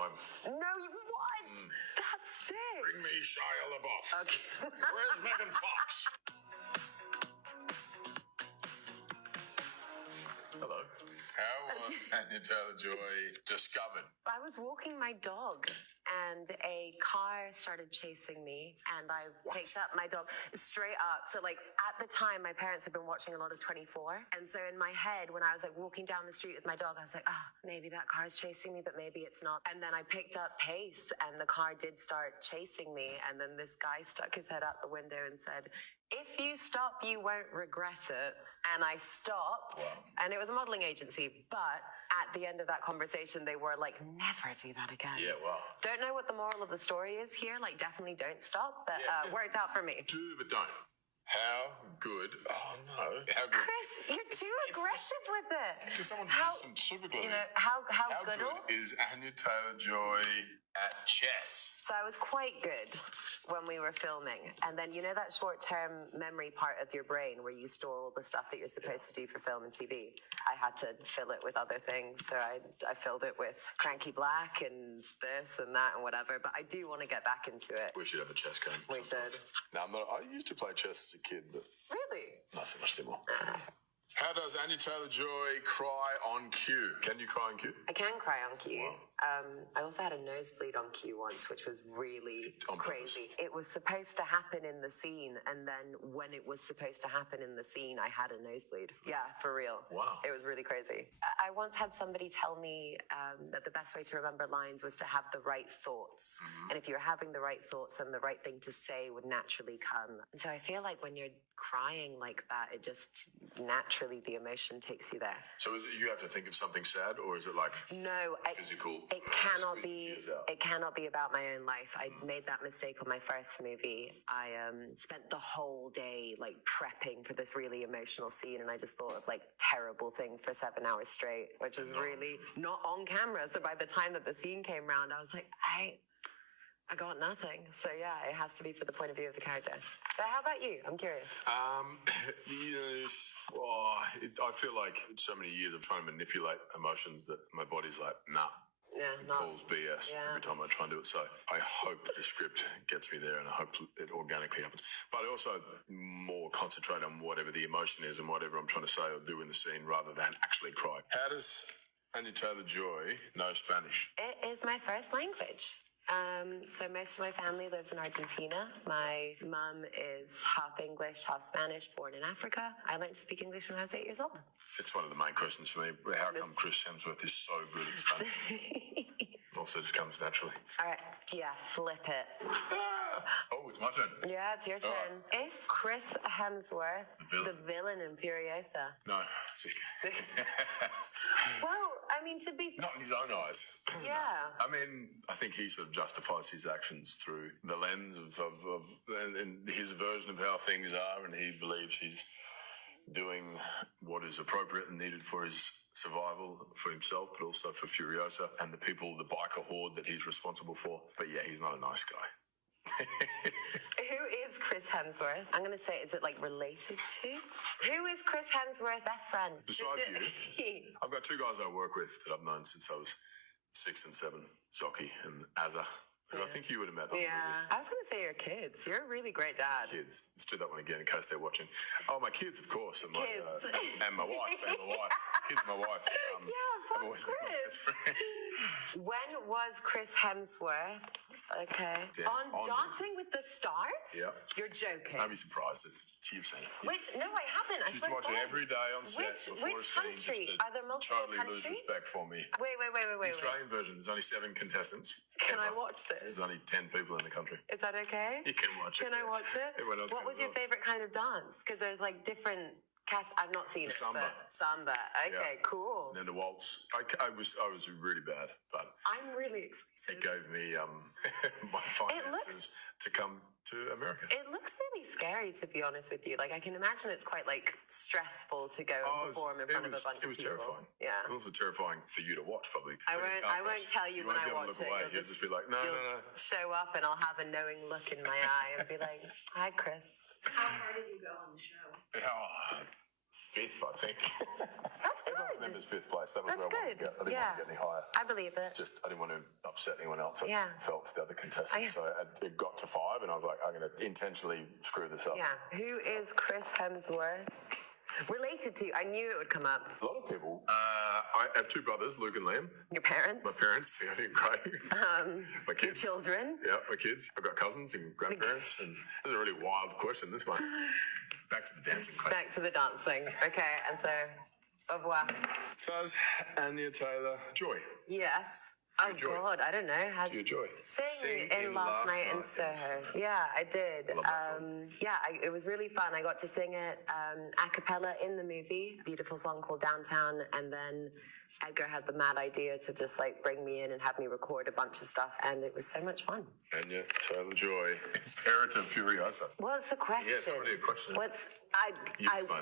crime. No, what? That's sick. Bring me Shia LaBeouf. Okay. Where's Megan Fox? Hello. How was Anya Taylor-Joy discovered? I was walking my dog and a car started chasing me and I picked up my dog straight up. So like at the time, my parents had been watching a lot of 24. And so in my head, when I was like walking down the street with my dog, I was like, maybe that car's chasing me, but maybe it's not. And then I picked up pace and the car did start chasing me. And then this guy stuck his head out the window and said, "If you stop, you won't regret it." And I stopped. Wow. And it was a modeling agency, but at the end of that conversation, they were like, "Never do that again." Yeah, wow. Don't know what the moral of the story is here. Like, definitely don't stop, but worked out for me. Do, but don't. How good? Oh, no. How good? Chris, you're too aggressive with it. Does someone use some super glue? You know, how good is Anya Taylor-Joy at chess? So I was quite good when we were filming. And then, you know that short-term memory part of your brain where you store all the stuff that you're supposed to do for film and TV? I had to fill it with other things. So I filled it with Cranky Black and this and that and whatever. But I do want to get back into it. We should have a chess game. We should. No, I used to play chess as a kid, but... Really? Not so much anymore. How does Anya Taylor-Joy cry on cue? Can you cry on cue? I can cry on cue. Wow. I also had a nosebleed on cue once, which was really crazy. It was supposed to happen in the scene, and then when it was supposed to happen in the scene, I had a nosebleed. Yeah, for real. Wow. It was really crazy. I once had somebody tell me that the best way to remember lines was to have the right thoughts. Mm-hmm. And if you're having the right thoughts, then the right thing to say would naturally come. And so I feel like when you're crying like that, it just naturally, the emotion takes you there. So is it you have to think of something sad, or is it like physical? It cannot be about my own life. I made that mistake on my first movie. I spent the whole day like prepping for this really emotional scene, and I just thought of like terrible things for 7 hours straight, which is really not on camera. So by the time that the scene came around, I was like, I got nothing. So yeah, it has to be for the point of view of the character. But how about you? I'm curious. I feel like so many years of trying to manipulate emotions that my body's like, nah. Yeah, calls BS every time I try and do it. So I hope the script gets me there, and I hope it organically happens. But I also more concentrate on whatever the emotion is and whatever I'm trying to say or do in the scene rather than actually cry. How does Anya Taylor-Joy know Spanish? It is my first language. So most of my family lives in Argentina. My mum is half English, half Spanish, born in Africa. I learned to speak English when I was 8 years old. It's one of the main questions for me. How come Chris Hemsworth is so good at Spanish? Also just comes naturally. All right, yeah, flip it. Oh, it's my turn. Yeah, it's your turn. Right. Is Chris Hemsworth the villain in Furiosa? No, just kidding. Well, I mean, to be... Not in his own eyes. Yeah. I mean, I think he sort of justifies his actions through the lens of and his version of how things are, and he believes he's doing what is appropriate and needed for his survival, for himself, but also for Furiosa and the people, the biker horde that he's responsible for. But yeah, he's not a nice guy. Who is Chris Hemsworth? I'm going to say, is it like related to? Who is Chris Hemsworth's best friend? Besides you, I've got two guys I work with that I've known since I was 6 and 7, Zoki and Azza. Who I think you would have met. Yeah, I was going to say your kids. You're a really great dad. Kids. Let's do that one again in case they're watching. Oh, my kids, of course. And kids. And my wife. Kids, my wife. Fuck Chris. When was Chris Hemsworth, on Dancing with the Stars? Yeah. You're joking. Don't be surprised. You've seen it. No, I haven't. I used to watch it every day on set before which a scene. country? Are there multiple totally countries? lose respect for me. Wait. The Australian version, there's only 7 contestants. Can I watch this? There's only 10 people in the country. Is that okay? You can watch it. Can I watch it? What was your favorite kind of dance? Because there's like different cast. I've not seen it. Samba. Samba. Okay, cool. And then the waltz. I was really bad, but I'm really excited. It gave me my finances to come to America. It looks really scary, to be honest with you. Like, I can imagine it's quite like stressful to go and perform in front of a bunch of people. It was terrifying. Yeah. It was terrifying for you to watch, probably. I won't tell you when I watch it. You'll just be like, no. Show up and I'll have a knowing look in my eye and be like, "Hi, Chris." How far did you go on the show? fifth, I think. That's good. Everyone remembers fifth place. That was That's where I wanted to good. get. I didn't want to get any higher. I believe it. I didn't want to upset anyone else. I felt the other contestants. So it got to 5, and I was like, I'm going to intentionally screw this up. Yeah. Who is Chris Hemsworth related to? I knew it would come up. A lot of people. I have 2 brothers, Luke and Liam. Your parents? My parents, Sandie and Craig. My kids. Your children? Yeah, my kids. I've got cousins and grandparents. And this is a really wild question, this one. Back to the dancing. Back to the dancing. Okay, and so, au revoir. Does Anya Taylor-Joy? Yes. Oh, Joy. God, I don't know. Do you enjoy? Sing in Last Night in Soho. Yeah, I did. It was really fun. I got to sing it a cappella in the movie. Beautiful song called Downtown. And then Edgar had the mad idea to just like bring me in and have me record a bunch of stuff. And it was so much fun. Anya Taylor-Joy, Erita Furiosa. What's the question? Yeah, somebody a question.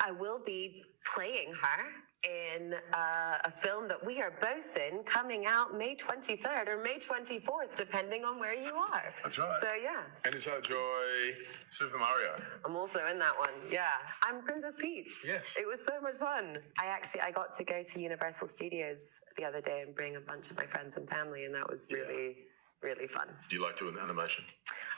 I will be playing her in a film that we are both in, coming out May 23rd or May 24th, depending on where you are. That's right. So, yeah. Anya Taylor-Joy, Super Mario. I'm also in that one, yeah. I'm Princess Peach. Yes. It was so much fun. I got to go to Universal Studios the other day and bring a bunch of my friends and family, and that was really, really fun. Do you like doing animation?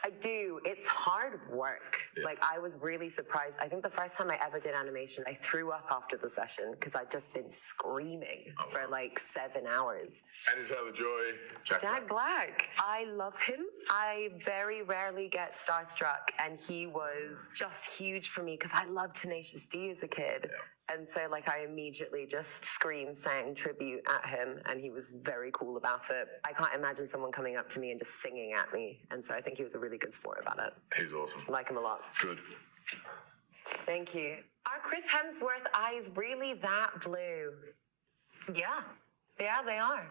I do. It's hard work. Yeah. Like, I was really surprised. I think the first time I ever did animation, I threw up after the session because I'd just been screaming for like 7 hours. Anya Taylor-Joy, Jack Black. I love him. I very rarely get starstruck, and he was just huge for me because I loved Tenacious D as a kid. Yeah. And so, like, I immediately just sang tribute at him, and he was very cool about it. I can't imagine someone coming up to me and just singing at me, and so I think he was a really good sport about it. He's awesome. I like him a lot. Good. Thank you. Are Chris Hemsworth eyes really that blue? Yeah. Yeah, they are.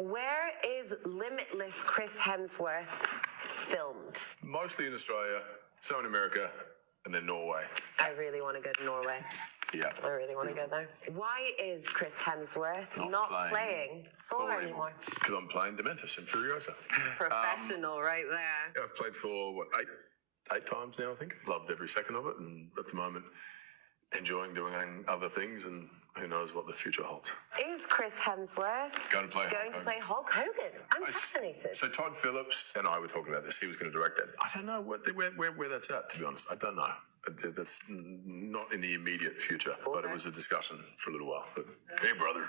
Where is Limitless Chris Hemsworth filmed? Mostly in Australia, some in America, and then Norway. I really want to go to Norway. Yeah. I really want to go there. Why is Chris Hemsworth not playing Thor anymore? Because I'm playing Dementus in Furiosa. Professional right there. I've played Thor, eight times now, I think. Loved every second of it, and at the moment, enjoying doing other things, and who knows what the future holds. Is Chris Hemsworth going to play Hulk Hogan? I'm fascinated. So Todd Phillips and I were talking about this. He was going to direct that. I don't know where that's at, to be honest. I don't know. That's not in the immediate future, but it was a discussion for a little while. But, hey, brother.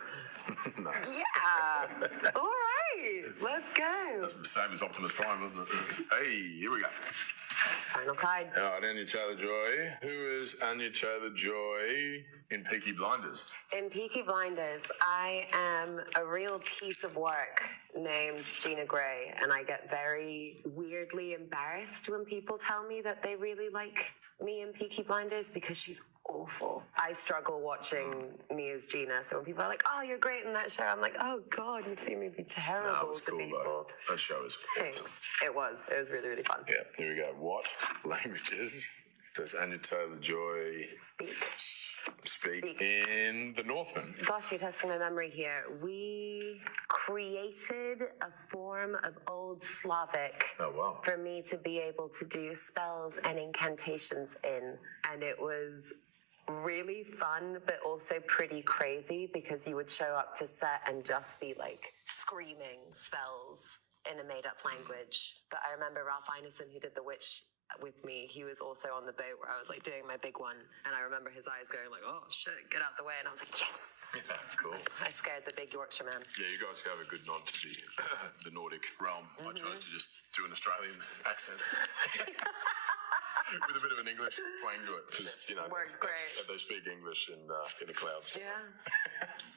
No. Yeah. All right. Let's go. That's the same as Optimus Prime, wasn't it? Hey, here we go. Final card. All right, Anya Taylor-Joy. Who is Anya Taylor-Joy in Peaky Blinders? In Peaky Blinders, I am a real piece of work named Gina Gray, and I get very weirdly embarrassed when people tell me that they really like me in Peaky Blinders because she's awful. I struggle watching me as Gina, so when people are like, "Oh, you're great in that show," I'm like, "Oh God, you've seen me be terrible to people." Though. That show is awesome. It was really, really fun. Yeah, here we go. What languages does Anya Taylor-Joy speak in The Northman? Gosh, you're testing my memory here. We created a form of Old Slavic for me to be able to do spells and incantations in, and it was really fun, but also pretty crazy because you would show up to set and just be like screaming spells in a made-up language. But I remember Ralph Ineson, who did The Witch with me, he was also on the boat where I was like doing my big one, and I remember his eyes going like, "Oh shit, get out the way," and I was like, "Yes!" Yeah, cool. I scared the big Yorkshire man. Yeah, you guys have a good nod to the Nordic realm. I chose to just do an Australian accent with a bit of an English twang to it, because works great. They speak English in the clouds. Yeah.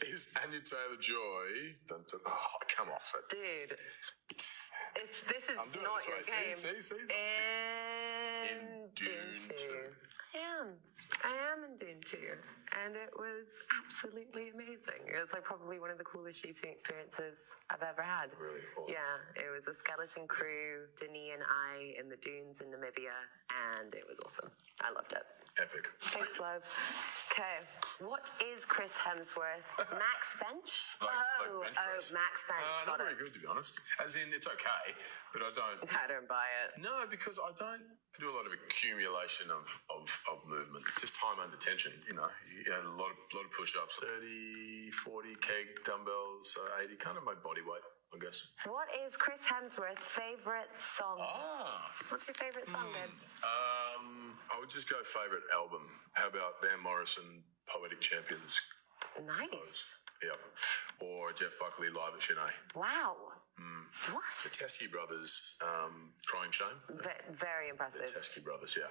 Is Anya Taylor-Joy? Oh, come off it, dude. This is not your game. See? In Dune 2. I am in Dune 2. and it was absolutely amazing. It was like probably one of the coolest shooting experiences I've ever had. Really awesome. Yeah, it was a skeleton crew, Denis and I in the dunes in Namibia, and it was awesome. I loved it. Epic. Thanks, love. Okay, what is Chris Hemsworth? Max Bench? Like bench press. Max Bench. Not very good, to be honest. As in, it's okay, but I don't buy it. No, because I don't do a lot of accumulation of movement. It's just time under tension, you know. You had a lot of push-ups, 30, 40 keg dumbbells, 80, kind of my body weight, I guess. What is Chris Hemsworth's favourite song? What's your favourite song, babe? I would just go favourite album. How about Van Morrison, Poetic Champions? Nice. Yep. Or Jeff Buckley live at Chennai. Wow. What? The Teskey Brothers, Crying Shame. Very impressive. The Teskey Brothers, yeah.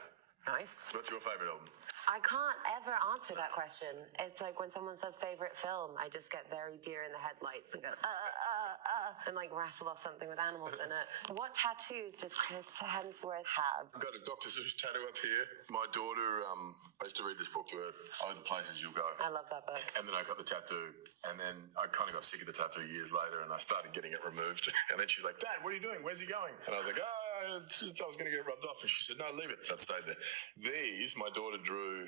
Nice. What's your favourite album? I can't ever answer that question. It's like when someone says favourite film, I just get very deer in the headlights and go, and like rattle off something with animals in it. What tattoos does Chris Hemsworth have? I've got a Dr. Seuss tattoo up here. My daughter, I used to read this book to her, Oh, the Places You'll Go. I love that book. And then I got the tattoo, and then I kind of got sick of the tattoo years later, and I started getting it removed. And then she's like, Dad, what are you doing? Where's he going? And I was like, I was going to get it rubbed off. And she said, no, leave it. So it stayed there. These, my daughter drew.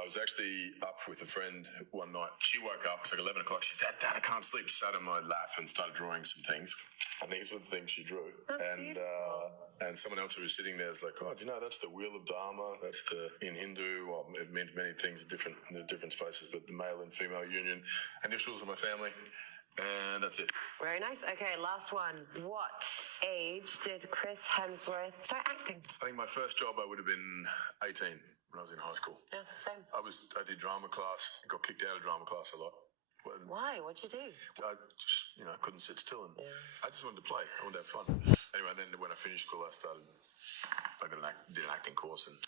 I was actually up with a friend one night. She woke up, it's like 11 o'clock. She said, Dad, I can't sleep. Sat on my lap and started drawing some things. And these were the things she drew. And someone else who was sitting there was like, oh, do you know, that's the Wheel of Dharma. That's in Hindu, well, it meant many things in different spaces, but the male and female union. Initials of my family. And that's it. Very nice. Okay, last one. What age did Chris Hemsworth start acting? I think my first job I would have been 18 when I was in high school. Yeah, same. I did drama class. Got kicked out of drama class a lot. Why? What'd you do? I just, couldn't sit still, and I just wanted to play. I wanted to have fun. Anyway, then when I finished school, I did an acting course and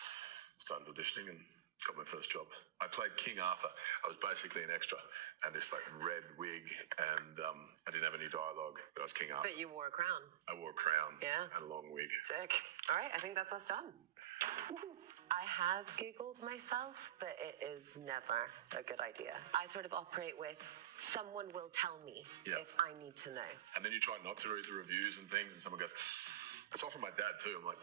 started auditioning and got my first job. I played King Arthur. I was basically an extra, and this red wig, and I didn't have any dialogue, but I was King Arthur. But you wore a crown. I wore a crown and a long wig. Sick. All right, I think that's us done. I have Googled myself, but it is never a good idea. I sort of operate with someone will tell me if I need to know. And then you try not to read the reviews and things, and someone goes, it's often my dad too. I'm like,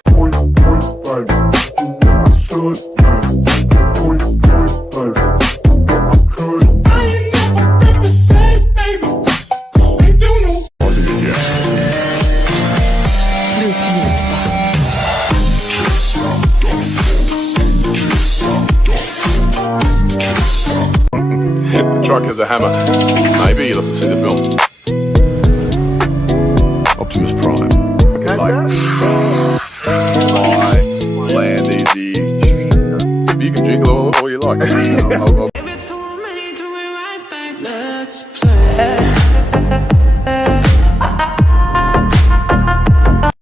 The truck has a hammer. Maybe you'll have to see the film. Optimus Prime. Like, fly, land easy. You can jingle all you like.